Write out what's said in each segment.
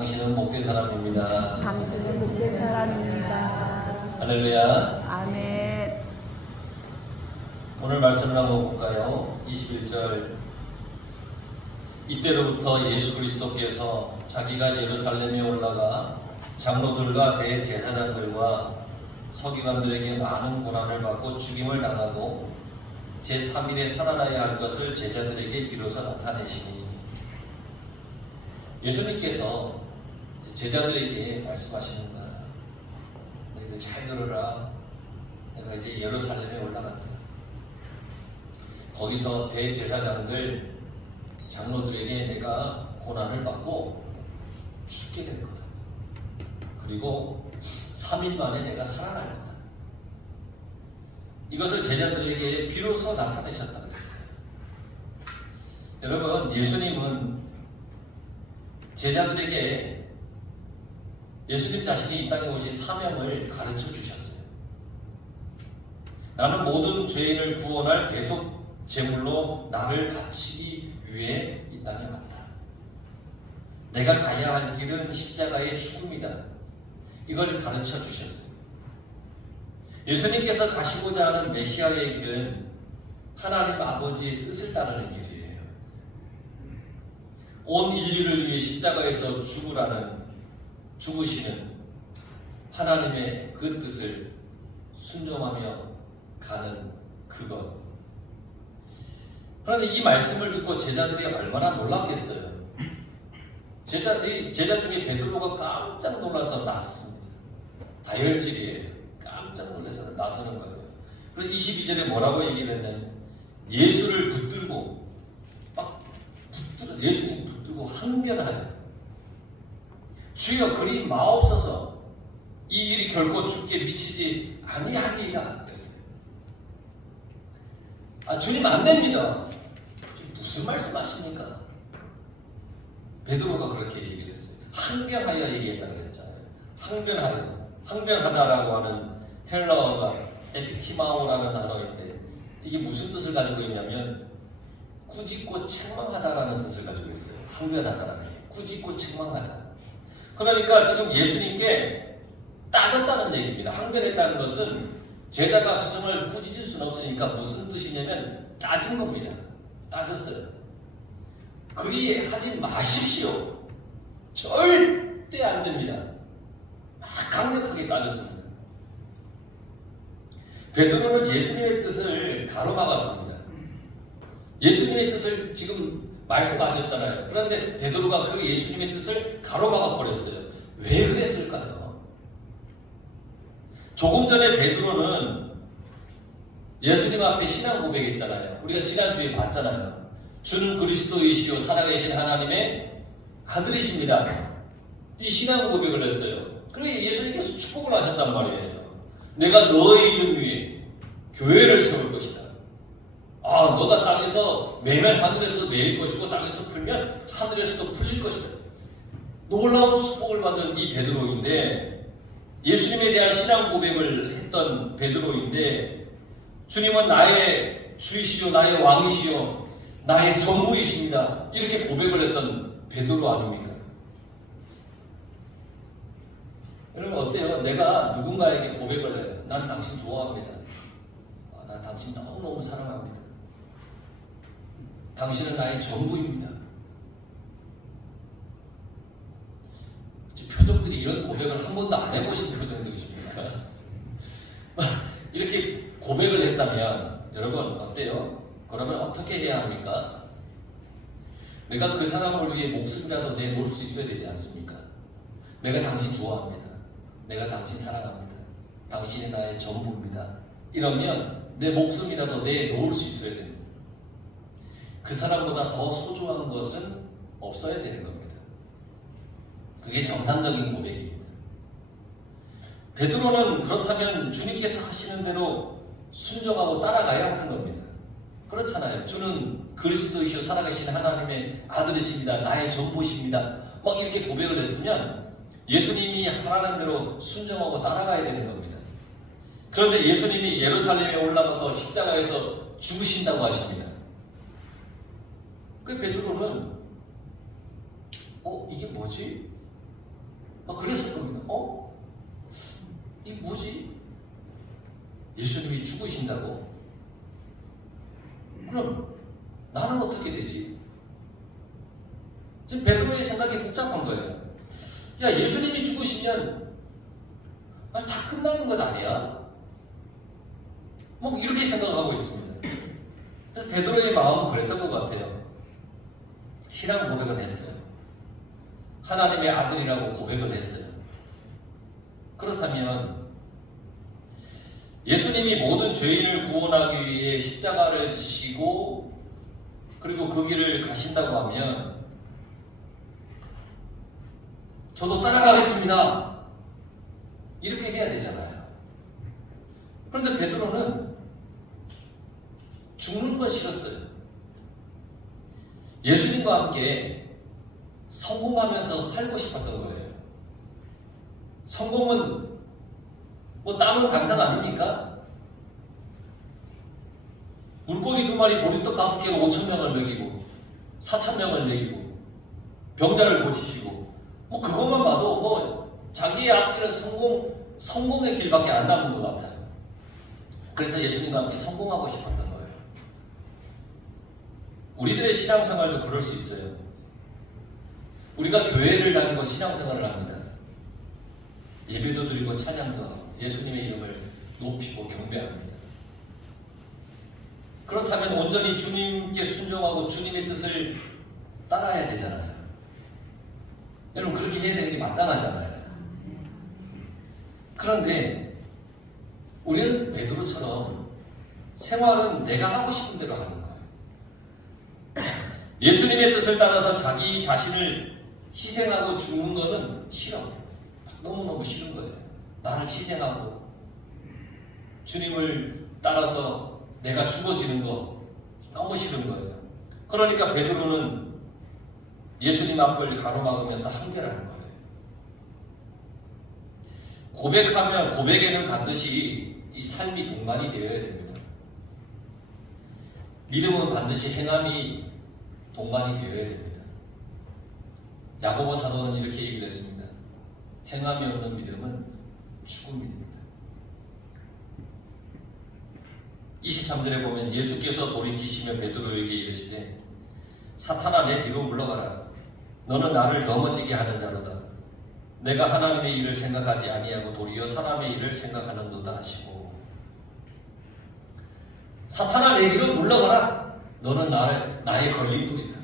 당신은 복된 사람입니다. 당신은 복된 사람입니다. 할렐루야. 아멘. 오늘 말씀을 한번 볼까요? 21절. 이때로부터 예수 그리스도께서 자기가 예루살렘에 올라가 장로들과 대제사장들과 서기관들에게 많은 고난을 받고 죽임을 당하고 제3일에 살아나야 할 것을 제자들에게 비로소 나타내시니, 예수님께서 제자들에게 말씀하시는 거야. 너희들 잘 들어라. 내가 이제 예루살렘에 올라간다. 거기서 대제사장들, 장로들에게 내가 고난을 받고 죽게 될 거다. 그리고 3일 만에 내가 살아날 거다. 이것을 제자들에게 비로소 나타내셨다 그랬어요. 여러분, 예수님은 제자들에게 예수님 자신이 이 땅에 오신 사명을 가르쳐 주셨어요. 나는 모든 죄인을 구원할 대속 제물로 나를 바치기 위해 이 땅에 왔다. 내가 가야 할 길은 십자가의 죽음이다. 이걸 가르쳐 주셨어요. 예수님께서 가시고자 하는 메시아의 길은 하나님 아버지의 뜻을 따르는 길이에요. 온 인류를 위해 십자가에서 죽으시는 하나님의 그 뜻을 순종하며 가는 그것. 그런데 이 말씀을 듣고 제자들이 얼마나 놀랐겠어요. 제자 중에 베드로가 깜짝 놀라서 나섰습니다. 다혈질이에요. 깜짝 놀라서 나서는 거예요. 그래서 22절에 뭐라고 얘기를 했냐면, 예수를 붙들고 예수님 붙들고 항변하여, 주여 그리 마옵소서, 이 일이 결코 죽게 미치지 아니하리이다 그랬어요. 주님 안 됩니다. 무슨 말씀하십니까? 베드로가 그렇게 얘기를 했어요. 항변하여 얘기했다고 그랬잖아요. 항변하다라고 하는 헬라어가 에피티마오라는 단어인데, 이게 무슨 뜻을 가지고 있냐면 꾸짖고 책망하다라는 뜻을 가지고 있어요. 항변하다라는 게 꾸짖고 책망하다. 그러니까 지금 예수님께 따졌다는 얘기입니다. 항변했다는 것은 제자가 스승을 꾸짖을 수는 없으니까 무슨 뜻이냐면 따진 겁니다. 따졌어요. 그리 하지 마십시오. 절대 안 됩니다. 막 강력하게 따졌습니다. 베드로는 예수님의 뜻을 가로막았습니다. 예수님의 뜻을 지금 말씀하셨잖아요. 그런데 베드로가 그 예수님의 뜻을 가로막아 버렸어요. 왜 그랬을까요? 조금 전에 베드로는 예수님 앞에 신앙 고백했잖아요. 우리가 지난주에 봤잖아요. 주는 그리스도이시요 살아계신 하나님의 아들이십니다. 이 신앙 고백을 했어요. 그러니까 예수님께서 축복을 하셨단 말이에요. 내가 너의 이름 위에 교회를 세울 것이다. 너가 땅에서 매면 하늘에서도 매일 것이고 땅에서 풀면 하늘에서도 풀릴 것이다. 놀라운 축복을 받은 이 베드로인데, 예수님에 대한 신앙 고백을 했던 베드로인데, 주님은 나의 주이시요 나의 왕이시요 나의 전부이십니다. 이렇게 고백을 했던 베드로 아닙니까? 여러분 어때요? 내가 누군가에게 고백을 해요. 난 당신 좋아합니다. 난 당신 너무너무 사랑합니다. 당신은 나의 전부입니다. 표정들이 이런 고백을 한 번도 안 해보신 표정들이십니까? 이렇게 고백을 했다면 여러분 어때요? 그러면 어떻게 해야 합니까? 내가 그 사람을 위해 목숨이라도 내놓을 수 있어야 되지 않습니까? 내가 당신 좋아합니다. 내가 당신 사랑합니다. 당신이 나의 전부입니다. 이러면 내 목숨이라도 내놓을 수 있어야 됩니다. 그 사람보다 더 소중한 것은 없어야 되는 겁니다. 그게 정상적인 고백입니다. 베드로는 그렇다면 주님께서 하시는 대로 순종하고 따라가야 하는 겁니다. 그렇잖아요. 주는 그리스도이시오 살아계신 하나님의 아들이십니다. 나의 전부십니다. 막 이렇게 고백을 했으면 예수님이 하라는 대로 순종하고 따라가야 되는 겁니다. 그런데 예수님이 예루살렘에 올라가서 십자가에서 죽으신다고 하십니다. 그 베드로는 이게 뭐지? 그랬을 겁니다. 이 뭐지? 예수님이 죽으신다고? 그럼 나는 어떻게 되지? 지금 베드로의 생각이 복잡한 거예요. 야, 예수님이 죽으시면 다 끝나는 것 아니야? 이렇게 생각하고 있습니다. 그래서 베드로의 마음은 그랬던 것 같아요. 신앙 고백을 했어요. 하나님의 아들이라고 고백을 했어요. 그렇다면 예수님이 모든 죄인을 구원하기 위해 십자가를 지시고 그리고 그 길을 가신다고 하면 저도 따라가겠습니다. 이렇게 해야 되잖아요. 그런데 베드로는 죽는 건 싫었어요. 예수님과 함께 성공하면서 살고 싶었던 거예요. 성공은 남은 당상 아닙니까? 물고기 2마리, 보리떡 5개로 5,000명을 먹이고 4,000명을 먹이고 병자를 고치시고 그것만 봐도 자기의 앞길은 성공의 길밖에 안 남은 것 같아요. 그래서 예수님과 함께 성공하고 싶었던 거예요. 우리들의 신앙생활도 그럴 수 있어요. 우리가 교회를 다니고 신앙생활을 합니다. 예배도 드리고 찬양도 하고 예수님의 이름을 높이고 경배합니다. 그렇다면 온전히 주님께 순종하고 주님의 뜻을 따라야 되잖아요. 여러분, 그렇게 해야 되는 게 마땅하잖아요. 그런데 우리는 베드로처럼 생활은 내가 하고 싶은 대로 하는 거예요. 예수님의 뜻을 따라서 자기 자신을 희생하고 죽는 거는 싫어. 너무너무 싫은 거예요. 나를 희생하고 주님을 따라서 내가 죽어지는 거 너무 싫은 거예요. 그러니까 베드로는 예수님 앞을 가로막으면서 항대를 하는 거예요. 고백하면 고백에는 반드시 이 삶이 동반이 되어야 됩니다. 믿음은 반드시 행함이 동반이 되어야 됩니다. 야고보 사도는 이렇게 얘기를 했습니다. 행함이 없는 믿음은 죽은 믿음입니다. 23절에 보면 예수께서 돌이키시며 베드로에게 이르시되 사탄아 내 뒤로 물러가라. 너는 나를 넘어지게 하는 자로다. 내가 하나님의 일을 생각하지 아니하고 도리어 사람의 일을 생각하는도다 하시고 사탄아 내 뒤로 물러가라. 너는 나의 걸림돌이다.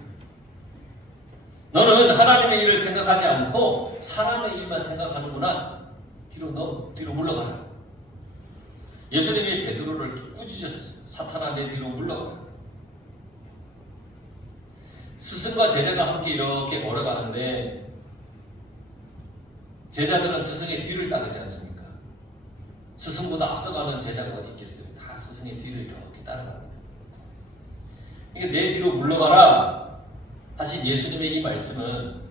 너는 하나님의 일을 생각하지 않고 사람의 일만 생각하는구나. 뒤로 물러가라. 예수님이 베드로를 꾸짖었어요. 사탄아 내 뒤로 물러가라. 스승과 제자가 함께 이렇게 걸어가는데 제자들은 스승의 뒤를 따르지 않습니까? 스승보다 앞서가는 제자가 어디 있겠어요? 다 스승의 뒤를 이렇게 따라갑니다. 이게 내 뒤로 물러가라 하신 예수님의 이 말씀은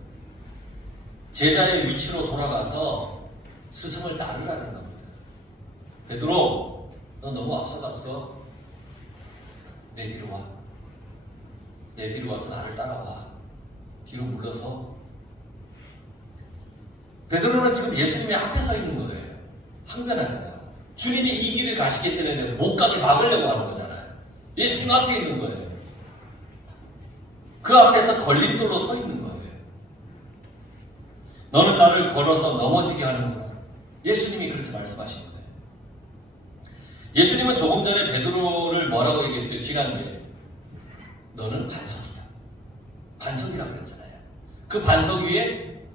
제자의 위치로 돌아가서 스승을 따르라는 겁니다. 베드로, 너 너무 앞서갔어. 내 뒤로 와. 내 뒤로 와서 나를 따라와. 뒤로 물러서. 베드로는 지금 예수님의 앞에 서 있는 거예요. 항변하잖아요. 주님이 이 길을 가시기 때문에 못 가게 막으려고 하는 거잖아요. 예수님 앞에 있는 거예요. 그 앞에서 걸림돌로 서 있는 거예요. 너는 나를 걸어서 넘어지게 하는구나. 예수님이 그렇게 말씀하신 거예요. 예수님은 조금 전에 베드로를 뭐라고 얘기했어요? 지난주에 너는 반석이다. 반석이라고 했잖아요. 그 반석 위에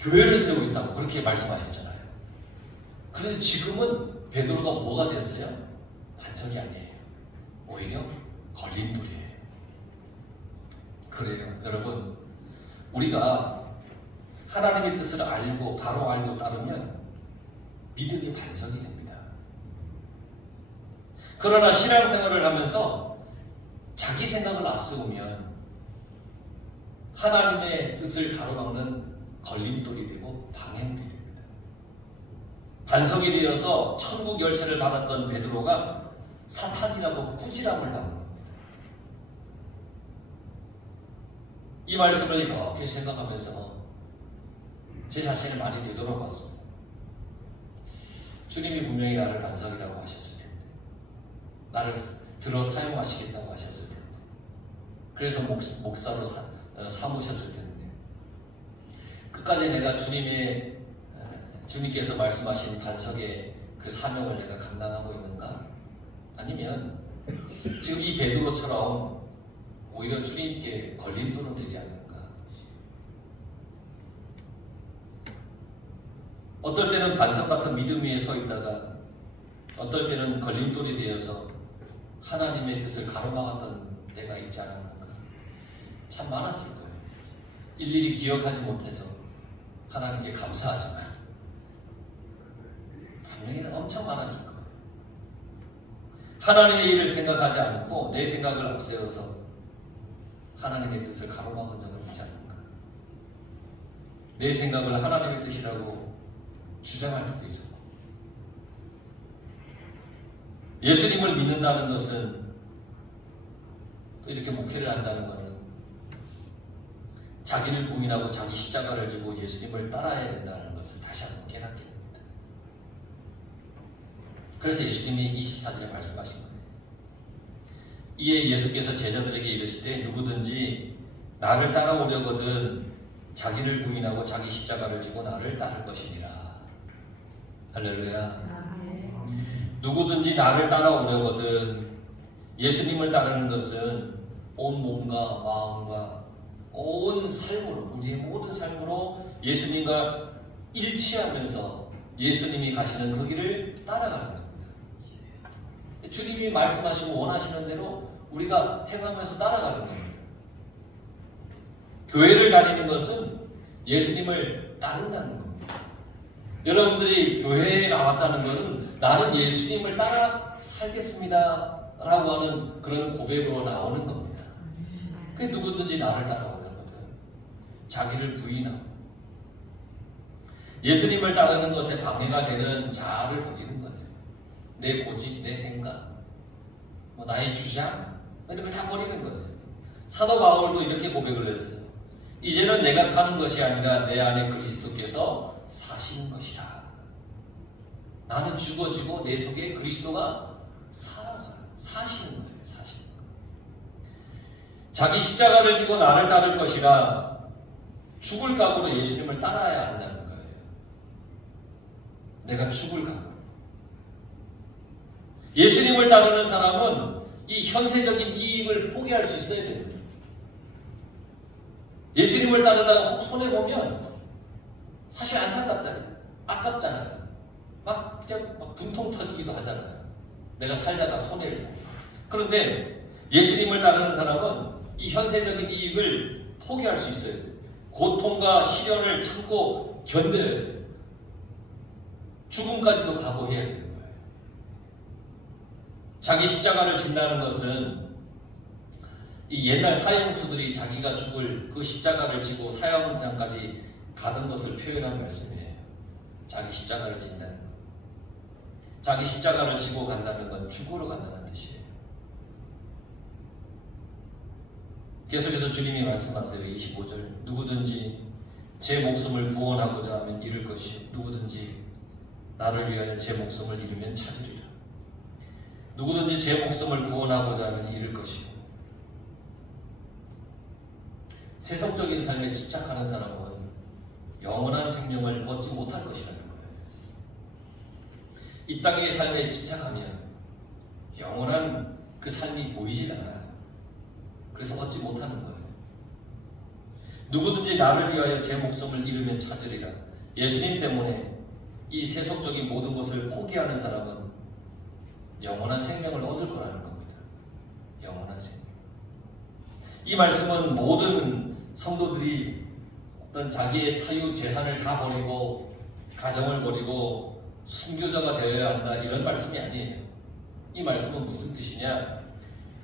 교회를 세우겠다고 그렇게 말씀하셨잖아요. 그런데 지금은 베드로가 뭐가 되었어요? 반석이 아니에요. 오히려 걸림돌이에요. 그래요. 여러분, 우리가 하나님의 뜻을 알고 바로 알고 따르면 믿음이 반석이 됩니다. 그러나 신앙생활을 하면서 자기 생각을 앞세우면 하나님의 뜻을 가로막는 걸림돌이 되고 방해물이 됩니다. 반석이 되어서 천국 열쇠를 받았던 베드로가 사탄이라고 꾸지람을 당한 겁니다. 이 말씀을 이렇게 생각하면서 제 자신을 많이 되돌아봤습니다. 주님이 분명히 나를 반석이라고 하셨을 텐데, 나를 들어 사용하시겠다고 하셨을 텐데, 그래서 목사로 삼으셨을 텐데, 끝까지 내가 주님께서 말씀하신 반석의 그 사명을 내가 감당하고 있는가? 아니면 지금 이 베드로처럼 오히려 주님께 걸림돌은 되지 않는가? 어떨 때는 반석 같은 믿음 위에 서 있다가 어떨 때는 걸림돌이 되어서 하나님의 뜻을 가로막았던 때가 있지 않았는가? 참 많았을 거예요. 일일이 기억하지 못해서 하나님께 감사하지만 분명히 엄청 많았을 거예요. 하나님의 일을 생각하지 않고 내 생각을 앞세워서 하나님의 뜻을 가로막은 적은 있지 않는가? 내 생각을 하나님의 뜻이라고 주장할 때도 있었고, 예수님을 믿는다는 것은, 또 이렇게 목회를 한다는 것은 자기를 부인하고 자기 십자가를 지고 예수님을 따라야 된다는 것을 다시 한번 깨닫게 됩니다. 그래서 예수님이 24절에 말씀하신 거예요. 이에 예수께서 제자들에게 이르시되 누구든지 나를 따라오려거든 자기를 부인하고 자기 십자가를 지고 나를 따를 것이니라. 할렐루야. 누구든지 나를 따라오려거든, 예수님을 따르는 것은 온 몸과 마음과 온 삶으로, 우리의 모든 삶으로 예수님과 일치하면서 예수님이 가시는 그 길을 따라가는 겁니다. 주님이 말씀하시고 원하시는 대로 우리가 행하면서 따라가는 겁니다. 교회를 다니는 것은 예수님을 따른다는 겁니다. 여러분들이 교회에 나왔다는 것은 나는 예수님을 따라 살겠습니다 라고 하는 그런 고백으로 나오는 겁니다. 그 누구든지 나를 따라오려거든 자기를 부인하고 예수님을 따르는 것에 방해가 되는 자아를 버리는 거예요. 내 고집, 내 생각, 나의 주장, 이런 걸 다 버리는 거예요. 사도 바울도 이렇게 고백을 했어요. 이제는 내가 사는 것이 아니라 내 안에 그리스도께서 사시는 것이라. 나는 죽어지고 내 속에 그리스도가 사시는 거예요. 사시는 거예요. 자기 십자가를 지고 나를 따를 것이라. 죽을 각오로 예수님을 따라야 한다는 거예요. 내가 죽을 각오. 예수님을 따르는 사람은 이 현세적인 이익을 포기할 수 있어야 됩니다. 예수님을 따르다가 손해보면 사실 안타깝잖아요. 아깝잖아요. 막 분통 터지기도 하잖아요. 내가 살다가 손해를 보고. 그런데 예수님을 따르는 사람은 이 현세적인 이익을 포기할 수 있어야 돼요. 고통과 시련을 참고 견뎌야 돼요. 죽음까지도 각오해야 되는 거예요. 자기 십자가를 진다는 것은 이 옛날 사형수들이 자기가 죽을 그 십자가를 지고 사형장까지 가던 것을 표현한 말씀이에요. 자기 십자가를 진다는 것. 자기 십자가를 지고 간다는 건 죽으러 간다는 뜻이에요. 계속해서 주님이 말씀하세요. 25절. 누구든지 제 목숨을 구원하고자 하면 잃을 것이요 누구든지 나를 위하여 제 목숨을 잃으면 찾으리라. 누구든지 제 목숨을 구원하고자 하면 잃을 것이요. 세속적인 삶에 집착하는 사람은 영원한 생명을 얻지 못할 것이라는 거예요. 이 땅의 삶에 집착하면 영원한 그 삶이 보이질 않아요. 그래서 얻지 못하는 거예요. 누구든지 나를 위하여 제 목숨을 잃으면 찾으리라. 예수님 때문에 이 세속적인 모든 것을 포기하는 사람은 영원한 생명을 얻을 거라는 겁니다. 영원한 생명. 이 말씀은 모든 성도들이 어떤 자기의 사유 재산을 다 버리고 가정을 버리고 순교자가 되어야 한다 이런 말씀이 아니에요. 이 말씀은 무슨 뜻이냐?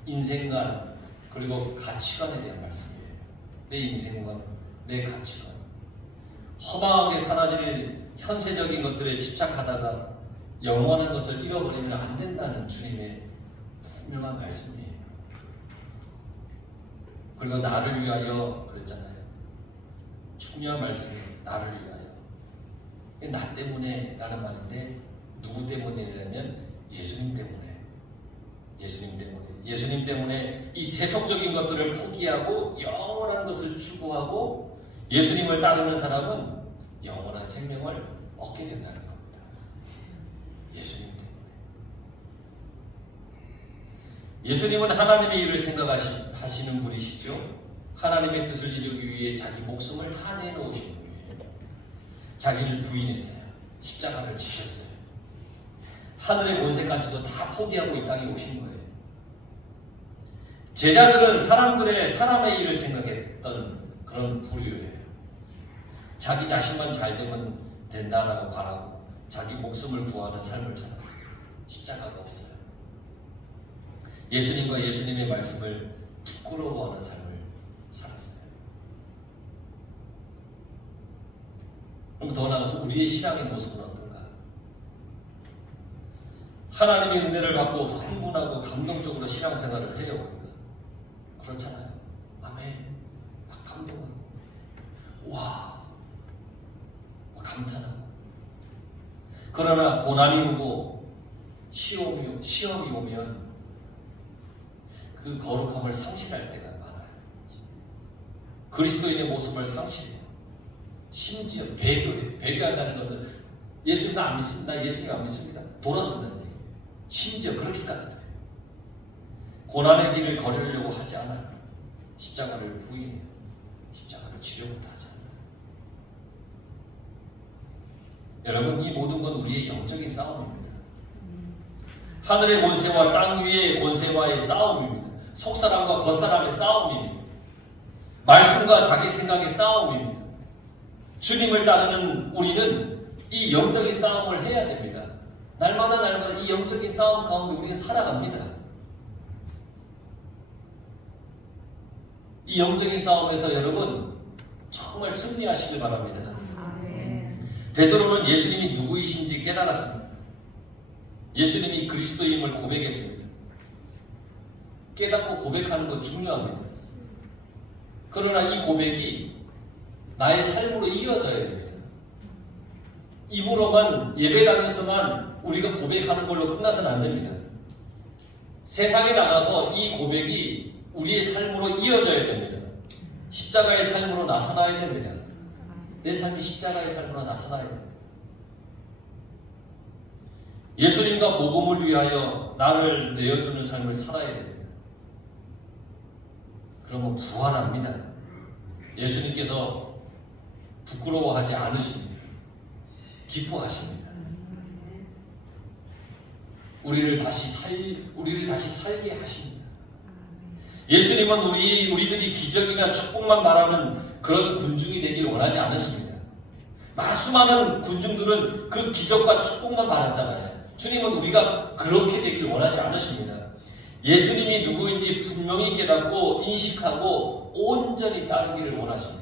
인생관 그리고 가치관에 대한 말씀이에요. 내 인생관, 내 가치관. 허망하게 사라질 현세적인 것들에 집착하다가 영원한 것을 잃어버리면 안 된다는 주님의 분명한 말씀이에요. 그리고 나를 위하여 그랬잖아요. 중요한 말씀이 나를 위하여. 나 때문에 라는 말인데 누구 때문이냐면 예수님 때문에. 예수님 때문에. 예수님 때문에 이 세속적인 것들을 포기하고 영원한 것을 추구하고 예수님을 따르는 사람은 영원한 생명을 얻게 된다는 겁니다. 예수님 때문에. 예수님은 하나님의 일을 생각하시는 분이시죠. 하나님의 뜻을 이루기 위해 자기 목숨을 다 내놓으신 분이에요. 자기를 부인했어요. 십자가를 지셨어요. 하늘의 권세까지도 다 포기하고 이 땅에 오신 거예요. 제자들은 사람의 일을 생각했던 그런 부류예요. 자기 자신만 잘 되면 된다라고 바라고 자기 목숨을 구하는 삶을 살았어요. 십자가가 없어요. 예수님과 예수님의 말씀을 부끄러워하는 삶을 살았어요. 그럼 더 나아가서 우리의 신앙의 모습은 어떤가? 하나님의 은혜를 받고 흥분하고 감동적으로 신앙생활을 해요. 우리가 그렇잖아요. 아멘. 막 감동하고 와 감탄하고. 그러나 고난이 오고 시험이 오면 그 거룩함을 상실할 때가 많아요. 그리스도인의 모습을 상실해요. 심지어 배교해요. 배교한다는 것은 예수님 나 안 믿습니다. 나 예수님 안 믿습니다. 돌아선다는 얘기예요. 심지어 그렇게까지 돼요. 고난의 길을 걸으려고 하지 않아요. 십자가를 부인해요. 십자가를 치려고도 하지 않아요. 여러분, 이 모든 건 우리의 영적인 싸움입니다. 하늘의 권세와 땅 위의 권세와의 싸움입니다. 속사람과 겉사람의 싸움입니다. 말씀과 자기 생각의 싸움입니다. 주님을 따르는 우리는 이 영적인 싸움을 해야 됩니다. 날마다 이 영적인 싸움 가운데 우리는 살아갑니다. 이 영적인 싸움에서 여러분 정말 승리하시길 바랍니다. 아멘. 베드로는 예수님이 누구이신지 깨달았습니다. 예수님이 그리스도임을 고백했습니다. 깨닫고 고백하는 건 중요합니다. 그러나 이 고백이 나의 삶으로 이어져야 됩니다. 입으로만 예배당에서만 우리가 고백하는 걸로 끝나서는 안 됩니다. 세상에 나가서 이 고백이 우리의 삶으로 이어져야 됩니다. 십자가의 삶으로 나타나야 됩니다. 내 삶이 십자가의 삶으로 나타나야 됩니다. 예수님과 복음을 위하여 나를 내어주는 삶을 살아야 됩니다. 그러면 부활합니다. 예수님께서 부끄러워하지 않으십니다. 기뻐하십니다. 우리를 다시 살게 하십니다. 예수님은 우리들이 기적이나 축복만 말하는 그런 군중이 되길 원하지 않으십니다. 수많은 군중들은 그 기적과 축복만 바랐잖아요. 주님은 우리가 그렇게 되길 원하지 않으십니다. 예수님이 누구인지 분명히 깨닫고 인식하고 온전히 따르기를 원하십니다.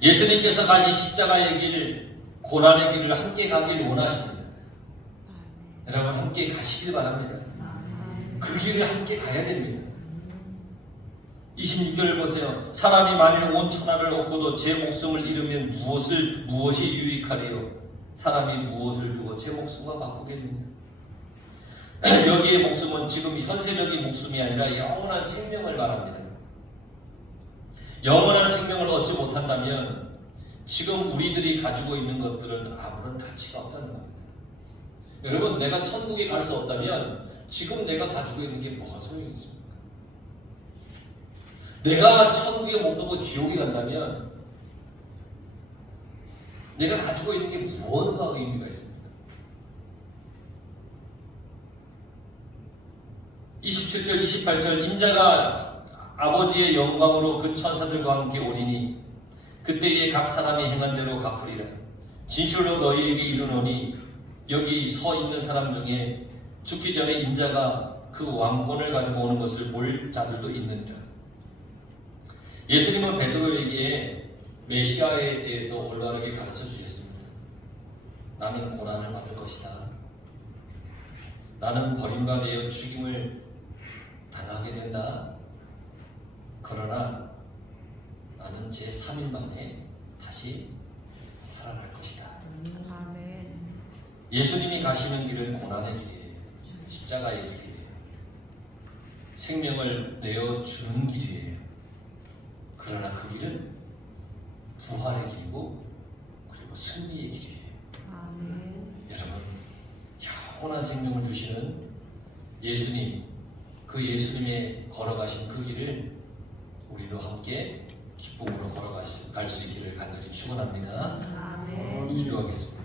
예수님께서 가신 십자가의 길, 고난의 길을 함께 가길 원하십니다. 여러분 함께 가시길 바랍니다. 그 길을 함께 가야 됩니다. 26절을 보세요. 사람이 만일 온 천하를 얻고도 제 목숨을 잃으면 무엇이 유익하리요? 사람이 무엇을 주고 제 목숨과 바꾸겠느냐? 여기의 목숨은 지금 현세적인 목숨이 아니라 영원한 생명을 말합니다. 영원한 생명을 얻지 못한다면 지금 우리들이 가지고 있는 것들은 아무런 가치가 없다는 겁니다. 여러분, 내가 천국에 갈 수 없다면 지금 내가 가지고 있는 게 뭐가 소용이 있습니까? 내가 천국에 못 가고 지옥에 간다면 내가 가지고 있는 게 무엇가 의미가 있습니까? 27절, 28절 인자가 아버지의 영광으로 그 천사들과 함께 오리니 그때에 각 사람이 행한 대로 갚으리라. 진실로 너희에게 이르노니 여기 서 있는 사람 중에 죽기 전에 인자가 그 왕권을 가지고 오는 것을 볼 자들도 있느니라. 예수님은 베드로에게 메시아에 대해서 올바르게 가르쳐 주셨습니다. 나는 고난을 받을 것이다. 나는 버림받아 죽임을 당하게 된다. 그러나 나는 제 3일 만에 다시 살아날 것이다. 아멘. 예수님이 가시는 길은 고난의 길이에요. 십자가의 길이에요. 생명을 내어주는 길이에요. 그러나 그 길은 부활의 길이고 그리고 승리의 길이에요. 아멘. 여러분, 영원한 생명을 주시는 예수님, 그 예수님의 걸어가신 그 길을 우리도 함께 기쁨으로 걸어갈 수 있기를 간절히 축원합니다. 아멘. 기도하겠습니다.